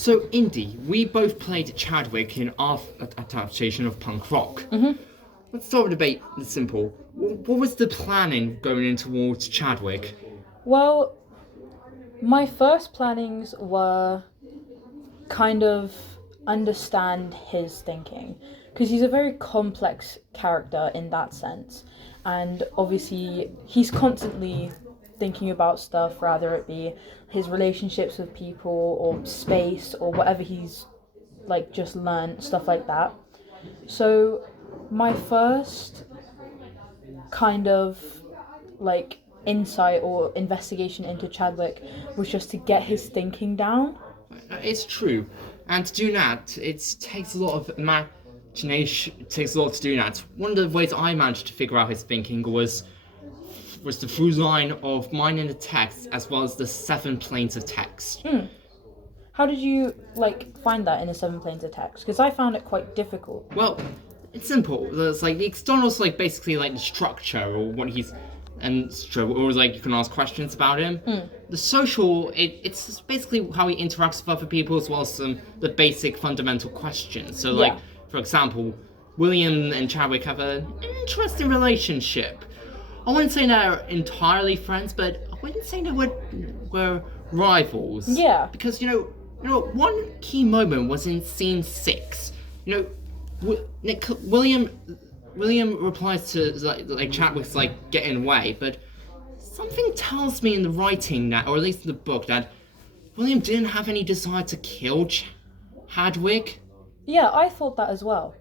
So, Indy, we both played Chadwick in our adaptation of punk rock. Mm-hmm. Let's start with a debate. It's simple. What was the planning going in towards Chadwick? Well, my first plannings were kind of understand his thinking, because he's a very complex character in that sense, and obviously he's constantly thinking about stuff, rather it be his relationships with people or space or whatever he's like just learned, stuff like that. So my first kind of like insight or investigation into Chadwick was just to get his thinking down. It's true. And to do that, it takes a lot of imagination. It takes a lot to do that. One of the ways I managed to figure out his thinking was the through line of mine in the text as well as the 7 planes of text. How did you find that in the 7 planes of text? Because I found it quite difficult. Well, it's simple. There's the external's basically the structure or what he's or you can ask questions about him. The social, it's basically how he interacts with other people as well as the basic fundamental questions. So for example, William and Chadwick have an interesting relationship. I wouldn't say they're entirely friends, but I wouldn't say they were rivals. Yeah. Because one key moment was in scene 6. William replies to Chadwick's getting away, but something tells me in the writing that, or at least in the book, that William didn't have any desire to kill Chadwick. Yeah, I thought that as well.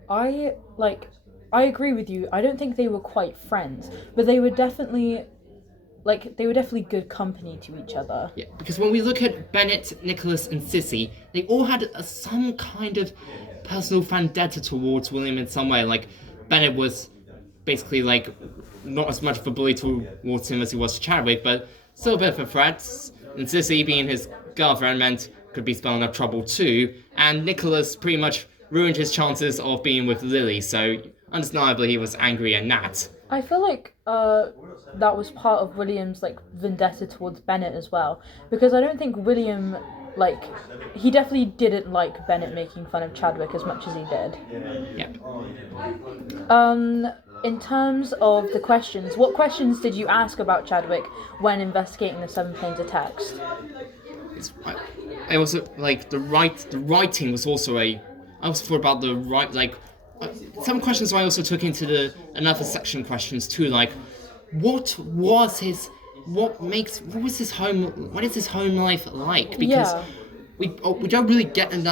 I agree with you. I don't think they were quite friends, but they were definitely good company to each other. Yeah, because when we look at Bennett, Nicholas, and Sissy, they all had some kind of personal vendetta towards William in some way. Bennett was basically not as much of a bully towards him as he was to Chadwick, but still a bit of a threat. And Sissy, being his girlfriend, meant could be spelling up trouble too. And Nicholas pretty much ruined his chances of being with Lily, so undeniably he was angry at Nat. I feel like that was part of William's vendetta towards Bennett as well, because I don't think William he definitely didn't like Bennett making fun of Chadwick as much as he did. Yep. In terms of the questions, what questions did you ask about Chadwick when investigating the 7 planes of text? I also the writing was also I also thought about the some questions I also took into another section questions too, what is his home life like? Because we don't really get an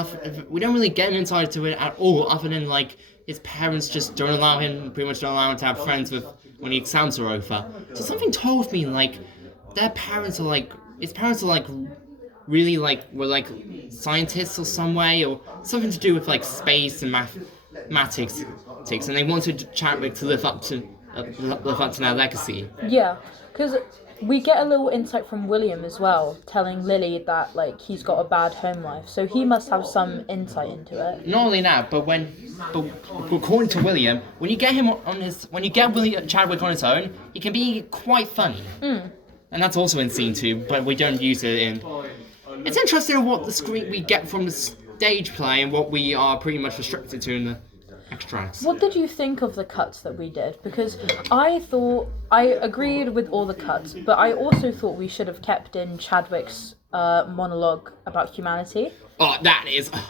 insight to it at all, other than his parents just pretty much don't allow him to have friends when the exams are over. So something told me their parents are his parents are really were scientists or some way, or something to do with space and mathematics, and they wanted Chadwick to live up to their legacy. Yeah, because we get a little insight from William as well, telling Lily that he's got a bad home life, so he must have some insight into it. Not only that, but according to William, when you get Chadwick on his own, he can be quite funny. And that's also in scene 2, but we don't use it in. It's interesting what the screen we get from the stage play and what we are pretty much restricted to in the extracts. What did you think of the cuts that we did? Because I agreed with all the cuts, but I also thought we should have kept in Chadwick's monologue about humanity. Oh,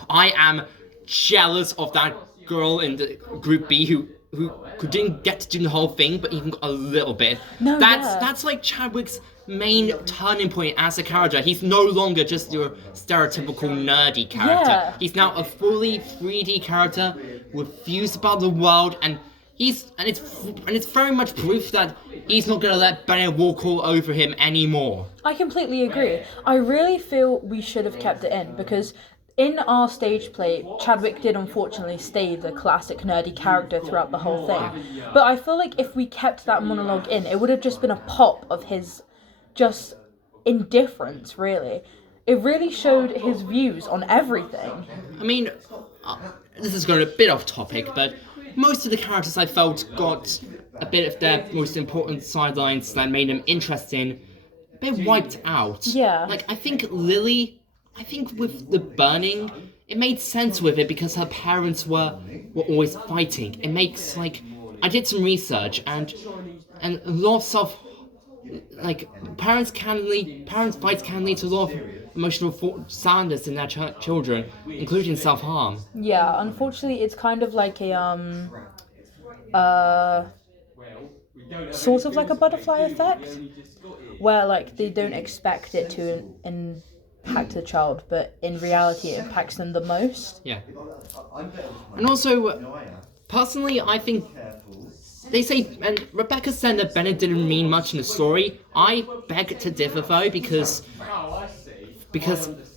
I am jealous of that girl in the group B who didn't get to do the whole thing, but even got a little bit. That's Chadwick's main turning point as a character. He's no longer just your stereotypical nerdy character. Yeah. He's now a fully 3D character with views about the world, and it's very much proof that he's not gonna let Bennett walk all over him anymore. I completely agree. I really feel we should have kept it in, because in our stage play, Chadwick did unfortunately stay the classic nerdy character throughout the whole thing. But I feel like if we kept that monologue in, it would have just been a pop of his just indifference, really. It really showed his views on everything. I mean, this is going a bit off topic, but most of the characters I felt got a bit of their most important sidelines that made them interesting a bit wiped out. Yeah. I think Lily, I think with the burning, it made sense with it because her parents were always fighting. It makes like I did some research and lots of like parents fights can lead to a lot of emotional sadness in their children, including self harm. Yeah, unfortunately, it's kind of like a uh, sort of like a butterfly effect, where like they don't expect it to impact the child, but in reality, it impacts them the most. Yeah, and also personally, I think they say, and Rebecca said that Bennett didn't mean much in the story. I beg to differ though, because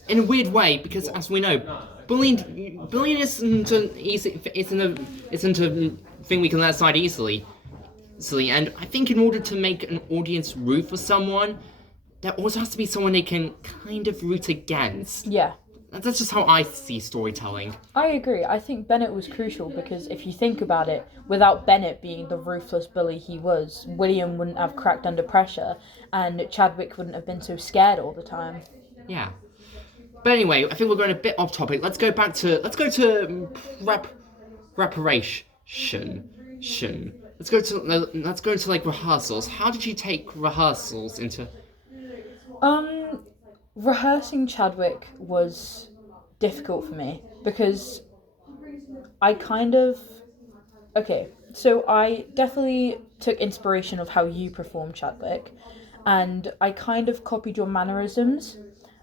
in a weird way, because as we know, bullying isn't an easy, isn't a thing we can let aside easily. And I think in order to make an audience root for someone, there also has to be someone they can kind of root against. Yeah. That's just how I see storytelling. I agree. I think Bennett was crucial because if you think about it, without Bennett being the ruthless bully he was, William wouldn't have cracked under pressure and Chadwick wouldn't have been so scared all the time. Yeah. But anyway, I think we're going a bit off topic. Let's go reparation. Let's go into like rehearsals. How did you take rehearsals into? Rehearsing Chadwick was difficult for me because I kind of okay, so I definitely took inspiration of how you perform Chadwick and I kind of copied your mannerisms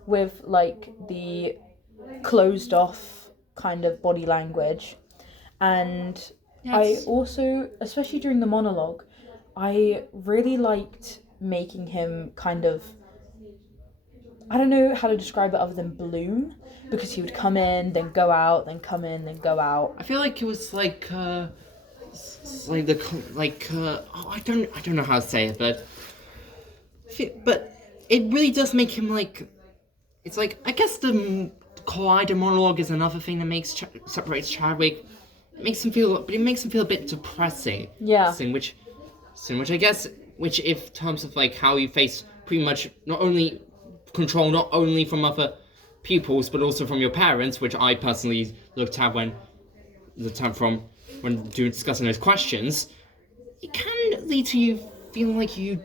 with like the closed off kind of body language. And I also, especially during the monologue, I really liked making him kind of, I don't know how to describe it other than bloom, because he would come in, then go out, then come in, then go out. I feel like it was like oh, I don't know how to say it, but it really does make him like, it's like, I guess the Collider monologue is another thing that separates Chadwick. It makes him feel a bit depressing. Yeah. Which I guess, if terms of like how you face pretty much not only from other pupils but also from your parents, which I personally looked at when discussing those questions, it can lead to you feeling like you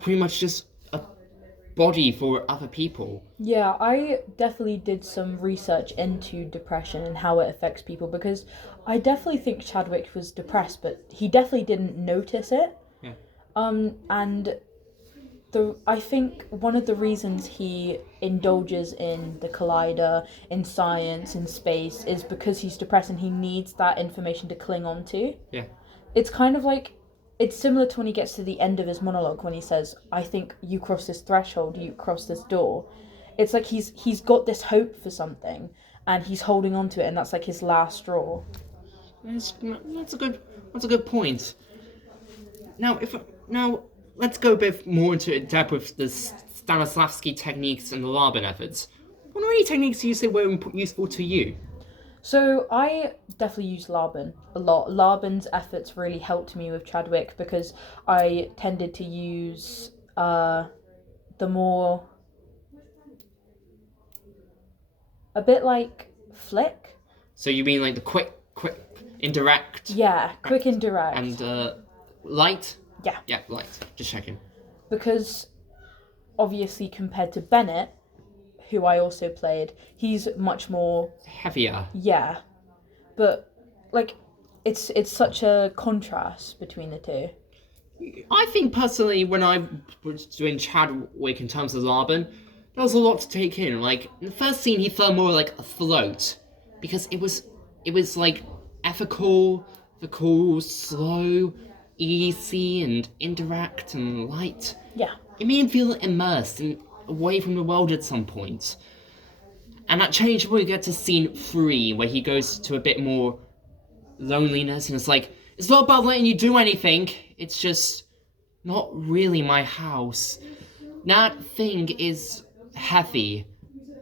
pretty much just a body for other people. Yeah, I definitely did some research into depression and how it affects people because I definitely think Chadwick was depressed, but he definitely didn't notice it. Yeah. And I think one of the reasons he indulges in the collider, in science, in space, is because he's depressed and he needs that information to cling on to. Yeah. It's kind of like, it's similar to when he gets to the end of his monologue when he says, I think you cross this threshold, you cross this door. It's like he's got this hope for something and he's holding on to it and that's like his last straw. That's a good point. Now let's go a bit more into depth with the Stanislavski techniques and the Laban efforts. What are any techniques you say were useful to you? So I definitely use Laban a lot. Laban's efforts really helped me with Chadwick because I tended to use the more, a bit like flick. So you mean like the quick, indirect? Yeah, quick and direct. And light? Yeah. Yeah, light. Just checking. Because obviously compared to Bennett, who I also played, he's much more heavier. Yeah. But like it's such a contrast between the two. I think personally when I was doing Chadwick in terms of Laban, there was a lot to take in. Like in the first scene he felt more like a float. Because it was like ethical, slow, easy and indirect and light. Yeah. It made him feel immersed and away from the world at some point. And that change when we get to scene 3, where he goes to a bit more loneliness, and it's like, it's not about letting you do anything, it's just not really my house. That thing is heavy.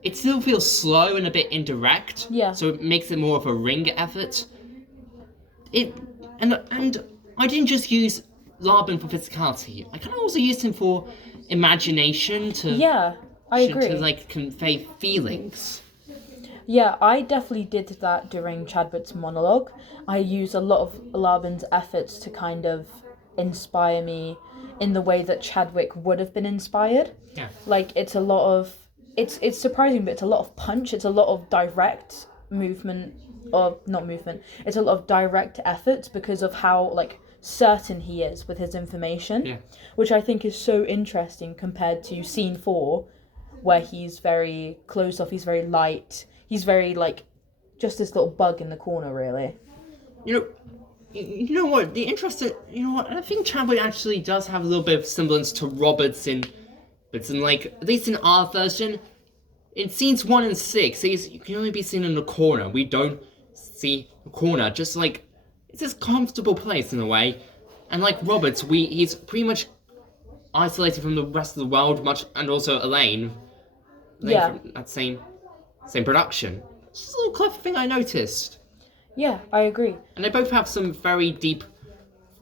It still feels slow and a bit indirect, yeah. So it makes it more of a ring effort. And I didn't just use Laban for physicality. I kind of also used him for imagination to... Yeah, I agree. To like convey feelings. Yeah, I definitely did that during Chadwick's monologue. I used a lot of Laban's efforts to kind of inspire me in the way that Chadwick would have been inspired. Yeah. Like it's a lot of it's surprising, but it's a lot of punch. It's a lot of direct movement, or not movement. It's a lot of direct efforts because of how like certain he is with his information, Yeah. which I think is so interesting compared to scene 4, where he's very closed off. He's very light. He's very like just this little bug in the corner, really. You know what? The interesting. You know what? I think Chadwick actually does have a little bit of semblance to Robertson, but in like at least in our version, in scenes 1 and 6, you can only be seen in the corner. We don't see the corner. Just like it's this comfortable place in a way, and like Roberts, he's pretty much isolated from the rest of the world, and also Elaine. Yeah. From that same production. It's just a little clever thing I noticed. Yeah, I agree. And they both have some very deep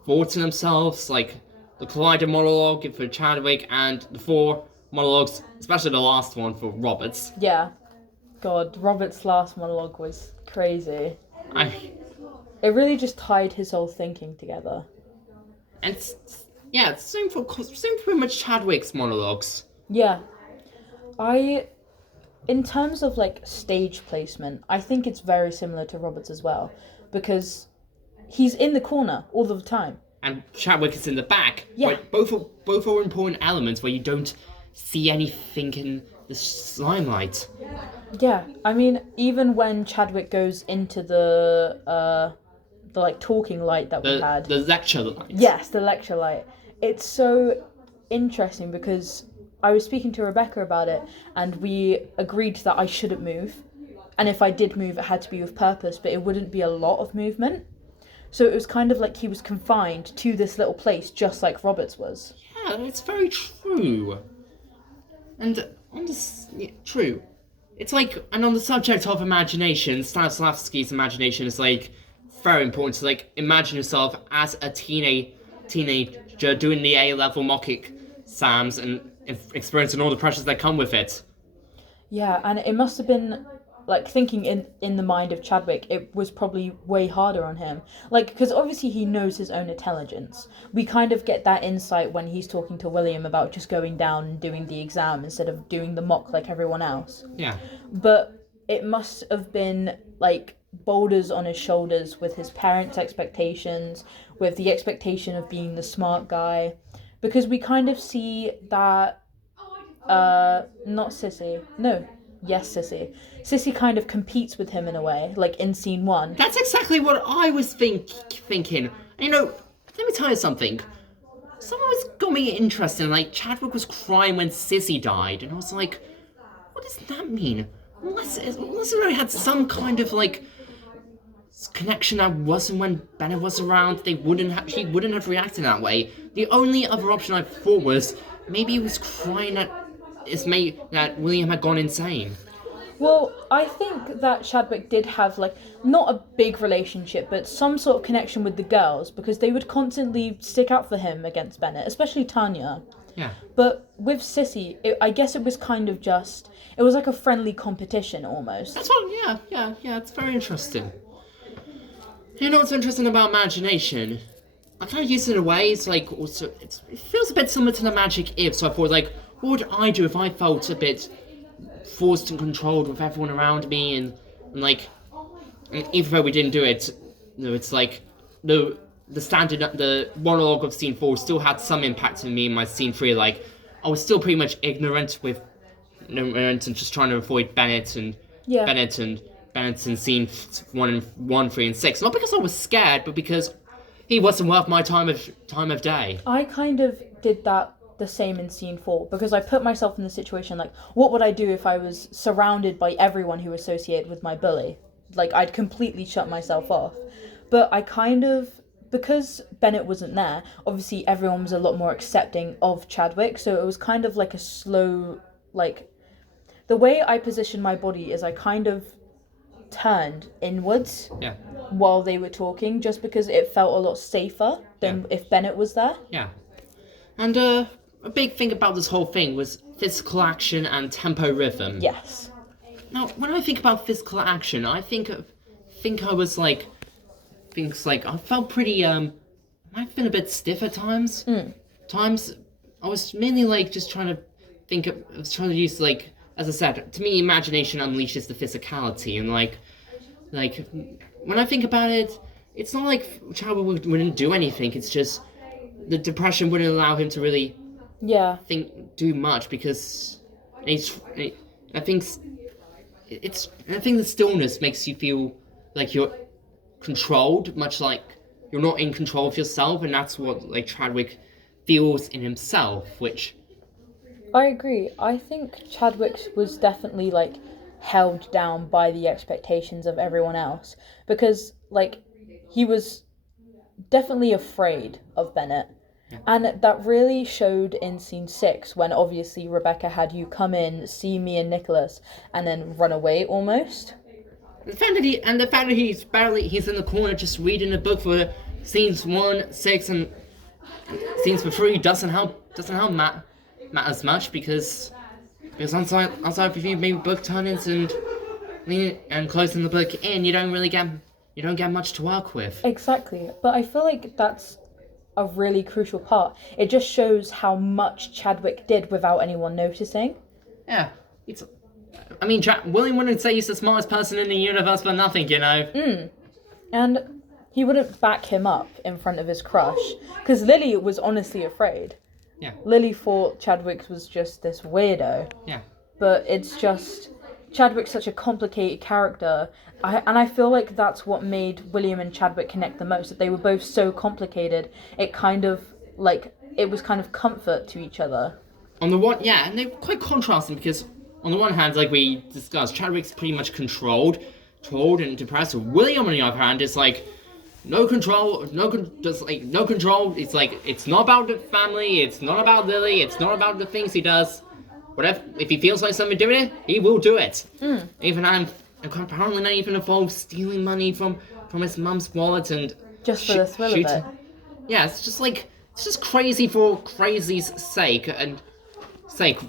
thoughts in themselves, like the Collider monologue for Chadwick and the 4 monologues, especially the last one for Roberts. Yeah. God, Robert's last monologue was crazy. It really just tied his whole thinking together. And it's same for pretty much Chadwick's monologues. Yeah. In terms of like stage placement, I think it's very similar to Roberts as well, because he's in the corner all the time. And Chadwick is in the back. Yeah. Where both are important elements where you don't see anything in the limelight. Yeah, I mean, even when Chadwick goes into the like talking light that we had. The lecture light. Yes, the lecture light. It's so interesting because I was speaking to Rebecca about it, and we agreed that I shouldn't move. And if I did move, it had to be with purpose, but it wouldn't be a lot of movement. So it was kind of like he was confined to this little place, just like Roberts was. Yeah, it's very true. And true. It's like, and on the subject of imagination, Stanislavski's imagination is like very important to like imagine yourself as a teenager doing the A-level mock exams and experiencing all the pressures that come with it. Yeah, and it must have been like thinking in the mind of Chadwick, it was probably way harder on him. Like, because obviously he knows his own intelligence. We kind of get that insight when he's talking to William about just going down and doing the exam instead of doing the mock like everyone else. Yeah. But it must have been like boulders on his shoulders with his parents' expectations, with the expectation of being the smart guy. Because we kind of see that, not Sissy, no, yes, Sissy. Sissy kind of competes with him in a way, like in scene 1. That's exactly what I was thinking. You know, let me tell you something. Someone was got me interested. Like, Chadwick was crying when Sissy died, and I was like, what does that mean? Unless it really had some kind of like connection that wasn't when Bennett was around, she wouldn't have reacted that way. The only other option I thought was maybe he was crying that William had gone insane. Well, I think that Chadwick did have, like, not a big relationship, but some sort of connection with the girls, because they would constantly stick up for him against Bennett, especially Tanya. Yeah. But with Sissy, I guess it was kind of just, it was like a friendly competition, almost. That's what, yeah, it's very interesting. You know what's interesting about imagination? I kind of use it in a way, it's like, also, it feels a bit similar to the Magic If, so I thought, like, what would I do if I felt a bit forced and controlled with everyone around me, and even though we didn't do it, you know, it's like, the monologue of scene 4 still had some impact on me in my scene 3, like, I was still pretty much ignorant and just trying to avoid Bennett in scene 1, 3, and 6. Not because I was scared, but because he wasn't worth my time of day. I kind of did that the same in scene 4, because I put myself in the situation, like, what would I do if I was surrounded by everyone who associated with my bully? Like, I'd completely shut myself off. But I kind of, because Bennett wasn't there, obviously everyone was a lot more accepting of Chadwick, so it was kind of like a slow, like, the way I positioned my body is I kind of turned inwards while they were talking, just because it felt a lot safer than if Bennett was there. Yeah. And a big thing about this whole thing was physical action and tempo rhythm. Yes. Now, when I think about physical action, I think I was like, I felt pretty I've been a bit stiff at times. Times I was mainly like just trying to I was trying to use like, as I said, to me, imagination unleashes the physicality, and like when I think about it, it's not like Chadwick wouldn't do anything. It's just the depression wouldn't allow him to really do much, because I think the stillness makes you feel like you're controlled, much like you're not in control of yourself, and that's what like Chadwick feels in himself, which I agree. I think Chadwick was definitely like held down by the expectations of everyone else, because like he was definitely afraid of Bennett. Yeah. And that really showed in scene 6, when obviously Rebecca had you come in, see me and Nicholas, and then run away almost. The fact that he's in the corner just reading a book for scenes 1, 6, and scenes for 3 doesn't help Matt as much, because outside of you maybe book turn-ins and closing the book in, you don't get much to work with. Exactly, but I feel like that's a really crucial part. It just shows how much Chadwick did without anyone noticing. Yeah, William wouldn't say he's the smartest person in the universe for nothing, you know. And he wouldn't back him up in front of his crush, because Lily was honestly afraid. Yeah. Lily thought Chadwick was just this weirdo. Yeah. But it's just, Chadwick's such a complicated character, and I feel like that's what made William and Chadwick connect the most, that they were both so complicated, it was kind of comfort to each other. And they're quite contrasting, because on the one hand, like we discussed, Chadwick's pretty much controlled and depressed. William, on the other hand, is like, no control. It's like, it's not about the family, it's not about Lily, it's not about the things he does. Whatever, if he feels like something doing it, he will do it. Apparently not even involved stealing money from his mum's wallet and just for the thrill of it. Yeah, it's just crazy for crazy's sake,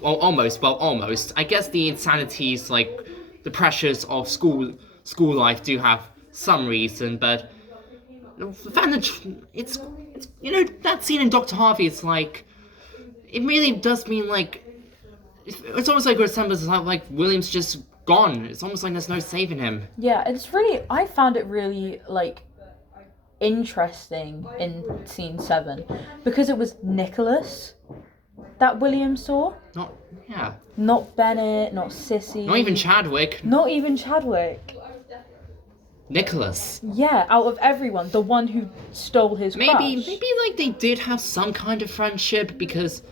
almost. I guess the insanities, like the pressures of school life, do have some reason, but the fact that it's that scene in Dr. Harvey, it's like, it really does mean like, it's almost like a resemblance of like William's just gone. It's almost like there's no saving him. Yeah, I found it really like interesting in scene 7, because it was Nicholas that William saw. Not Bennett, not Sissy. Not even Chadwick. Nicholas. Yeah, out of everyone, the one who stole his crush. Maybe like they did have some kind of friendship, because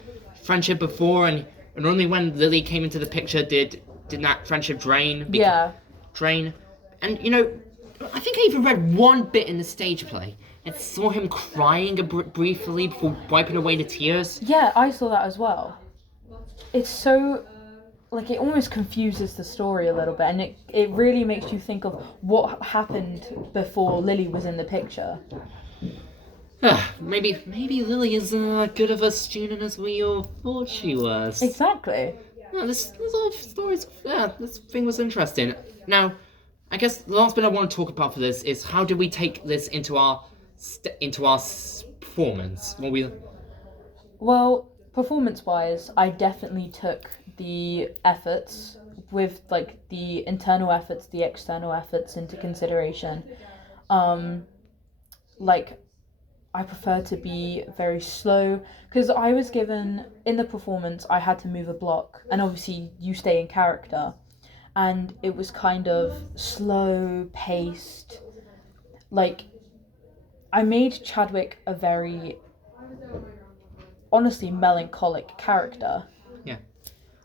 friendship before, and only when Lily came into the picture did that friendship drain. Drain. And I think I even read one bit in the stage play and saw him crying briefly before wiping away the tears. Yeah, I saw that as well. It's so, like, it almost confuses the story a little bit, and it really makes you think of what happened before Lily was in the picture. Maybe Lily isn't as good of a student as we all thought she was. Exactly. Yeah, this whole story's, this thing was interesting. Now, I guess the last bit I want to talk about for this is, how do we take this into our performance? Well, performance-wise, I definitely took the efforts, with like the internal efforts, the external efforts, into consideration. I prefer to be very slow, because I was given, in the performance, I had to move a block, and obviously you stay in character, and it was kind of slow paced. Like, I made Chadwick a very, honestly, melancholic character. Yeah.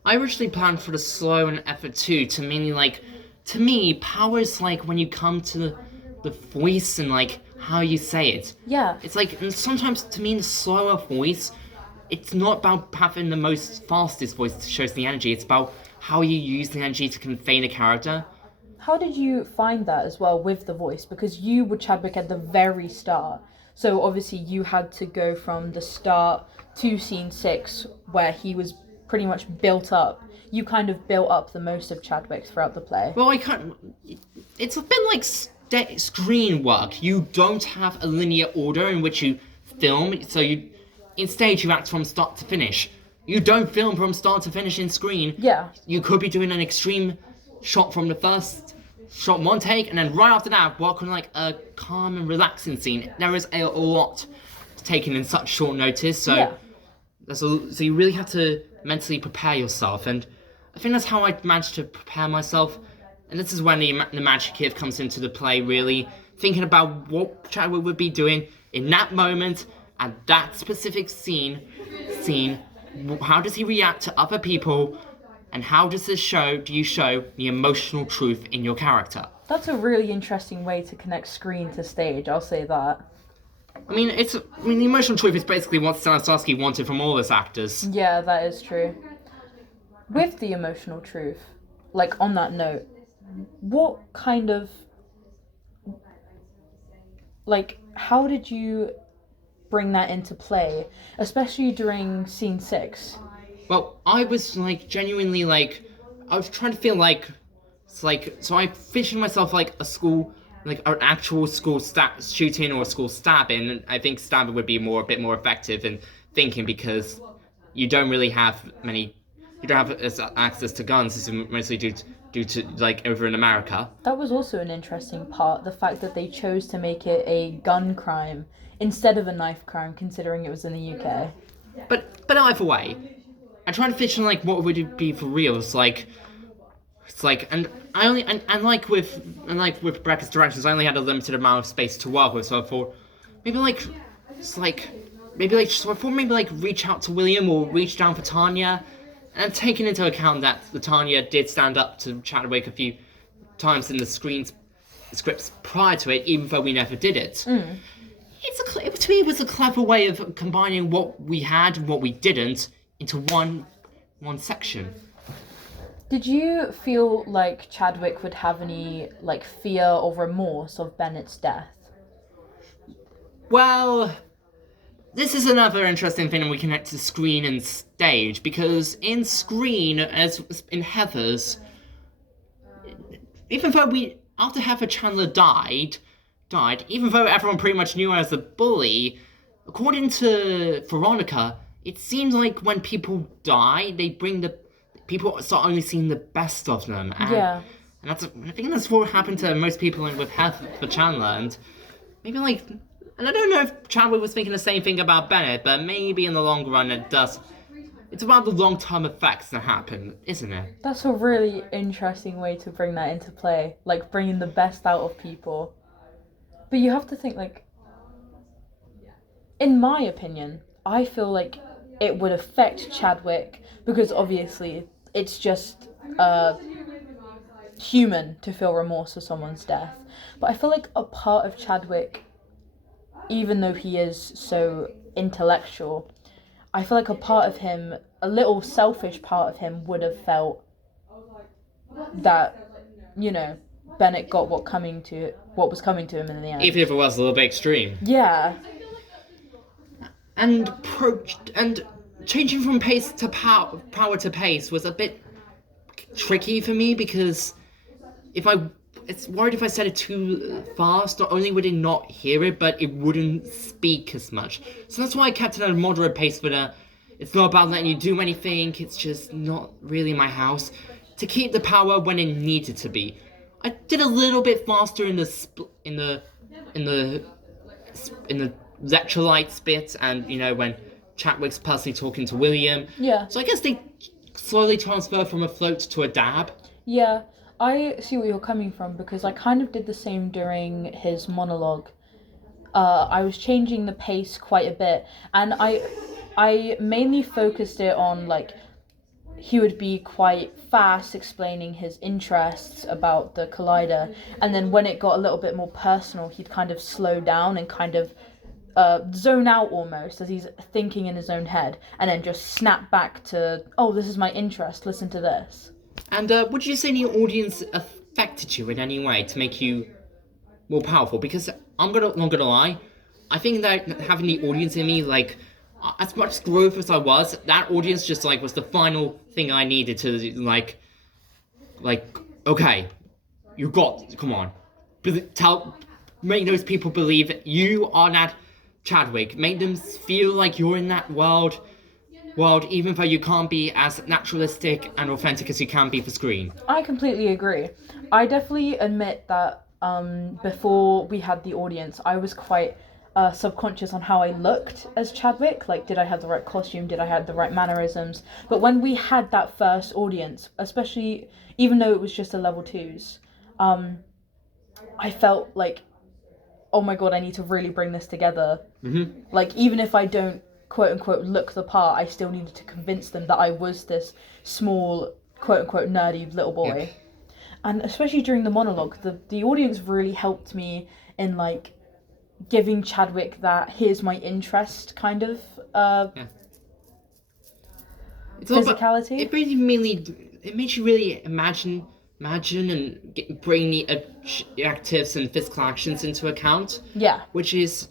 I originally planned for the slow and effort too, to me, power is like when you come to the voice and like how you say it. Yeah. It's like, and sometimes to me, the slower voice, it's not about having the most fastest voice that shows the energy, it's about how you use the energy to convey the character. How did you find that as well with the voice? Because you were Chadwick at the very start, so obviously you had to go from the start to scene 6, where he was pretty much built up. You kind of built up the most of Chadwick throughout the play. Well, I can't. It's a bit like screen work. You don't have a linear order in which you film, so in stage you act from start to finish. You don't film from start to finish in screen. Yeah. You could be doing an extreme shot from the first shot, one take, and then right after that, work on like a calm and relaxing scene. There is a lot taken in such short notice, so Yeah. so you really have to mentally prepare yourself, and I think that's how I managed to prepare myself. And this is when the magic here comes into the play, really thinking about what Chadwick would be doing in that moment, at that specific scene. How does he react to other people, and how does do you show the emotional truth in your character? That's a really interesting way to connect screen to stage, I'll say that. I mean, the emotional truth is basically what Stanislavski wanted from all his actors. Yeah, that is true. With the emotional truth, like on that note, what kind of, like, how did you bring that into play, especially during scene 6? Well, I was like genuinely like, I was trying to feel like, it's like, so I pictured myself like a school, like an actual school shooting or a school stabbing. And I think stabbing would be a bit more effective in thinking, because you don't really have access to guns. This is mostly due to like over in America. That was also an interesting part, the fact that they chose to make it a gun crime instead of a knife crime, considering it was in the UK. But either way, I tried to picture like what would it be for real. It's like, and I only and like with Brecker's directions, I only had a limited amount of space to work with, so I thought maybe reach out to William or reach down for Tanya, and taking into account that Tanya did stand up to Chadwick a few times in the scripts prior to it, even though we never did it. To me, it was a clever way of combining what we had and what we didn't into one section. Did you feel like Chadwick would have any, like, fear or remorse of Bennett's death? Well, this is another interesting thing we connect to screen and stage, because in screen, as in Heather's, even though after Heather Chandler died, even though everyone pretty much knew her as a bully, according to Veronica, it seems like when people die, people start only seeing the best of them. And, Yeah. And I think that's what happened to most people with Heather Chandler, and maybe like, and I don't know if Chadwick was thinking the same thing about Bennett, but maybe in the long run it does. It's about the long-term effects that happen, isn't it? That's a really interesting way to bring that into play, like bringing the best out of people. But you have to think, like, in my opinion, I feel like it would affect Chadwick because obviously it's just human to feel remorse for someone's death. But I feel like a part of Chadwick, even though he is so intellectual, I feel like a part of him, a little selfish part of him, would have felt that, Bennett got what was coming to him in the end. Even if it was a little bit extreme. Yeah. And changing from pace to power to pace was a bit tricky for me, because it's worried if I said it too fast, not only would it not hear it, but it wouldn't speak as much. So that's why I kept it at a moderate pace, but it's not about letting you do anything, it's just not really my house. To keep the power when it needed to be. I did a little bit faster in the electrolytes bit, and when Chadwick's personally talking to William. Yeah. So I guess they slowly transfer from a float to a dab. Yeah, I see where you're coming from, because I kind of did the same during his monologue. I was changing the pace quite a bit, and I mainly focused it on, like, he would be quite fast explaining his interests about the collider, and then when it got a little bit more personal, he'd kind of slow down and kind of zone out almost as he's thinking in his own head, and then just snap back to, oh, this is my interest, listen to this. And would you say the audience affected you in any way to make you more powerful? Because I'm not gonna lie, I think that having the audience in me, like, as much growth as I was, that audience just like was the final thing I needed to like okay, come on, make those people believe that you are that Chadwick. Make them feel like you're in that world, even though you can't be as naturalistic and authentic as you can be for screen. I completely agree. I definitely admit that before we had the audience, I was quite subconscious on how I looked as Chadwick. Like, did I have the right costume? Did I have the right mannerisms? But when we had that first audience, especially even though it was just a level 2s, I felt like, oh my god, I need to really bring this together. Mm-hmm. Like, even if I don't quote unquote look the part, I still needed to convince them that I was this small quote unquote nerdy little boy. Yeah. And especially during the monologue, the audience really helped me in like giving Chadwick that here's my interest kind of physicality. It makes you really imagine and bring the adjectives and physical actions into account. Yeah. Which is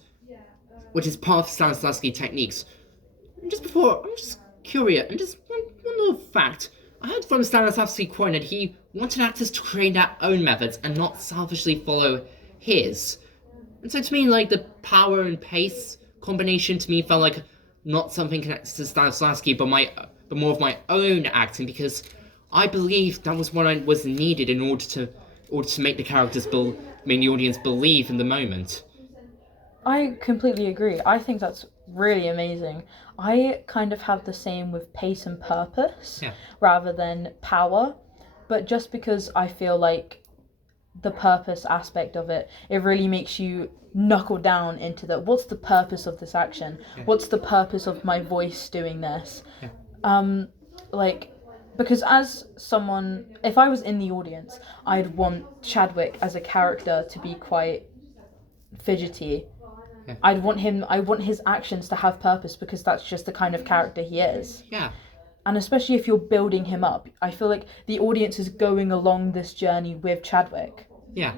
part of Stanislavski techniques. I'm just curious, and just one little fact. I heard from Stanislavski quote that he wanted actors to create their own methods and not selfishly follow his. And so to me, like, the power and pace combination to me felt like not something connected to Stanislavski, but more of my own acting, because I believe that was what was needed in order to make the characters make the audience believe in the moment. I completely agree. I think that's really amazing. I kind of have the same with pace and purpose rather than power, but just because I feel like the purpose aspect of it really makes you knuckle down into what's the purpose of this action? Yeah. What's the purpose of my voice doing this? Yeah. Because as someone, if I was in the audience, I'd want Chadwick as a character to be quite fidgety. Yeah. I want his actions to have purpose, because that's just the kind of character he is. Yeah. And especially if you're building him up, I feel like the audience is going along this journey with Chadwick. Yeah.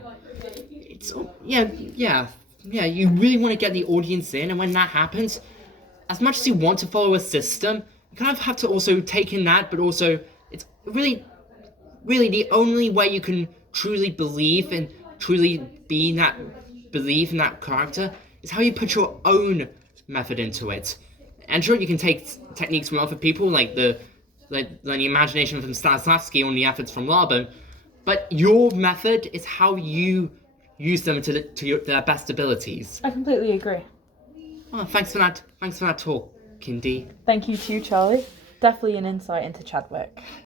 You really want to get the audience in, and when that happens, as much as you want to follow a system, you kind of have to also take in that, but also it's really the only way you can truly believe and truly believe in that character is how you put your own method into it. And sure, you can take techniques from other people, like the imagination from Stanislavski or the efforts from Laban, but your method is how you use them to their best abilities. I completely agree. Oh, thanks for that talk, Kindy. Thank you too, Charlie. Definitely an insight into Chadwick.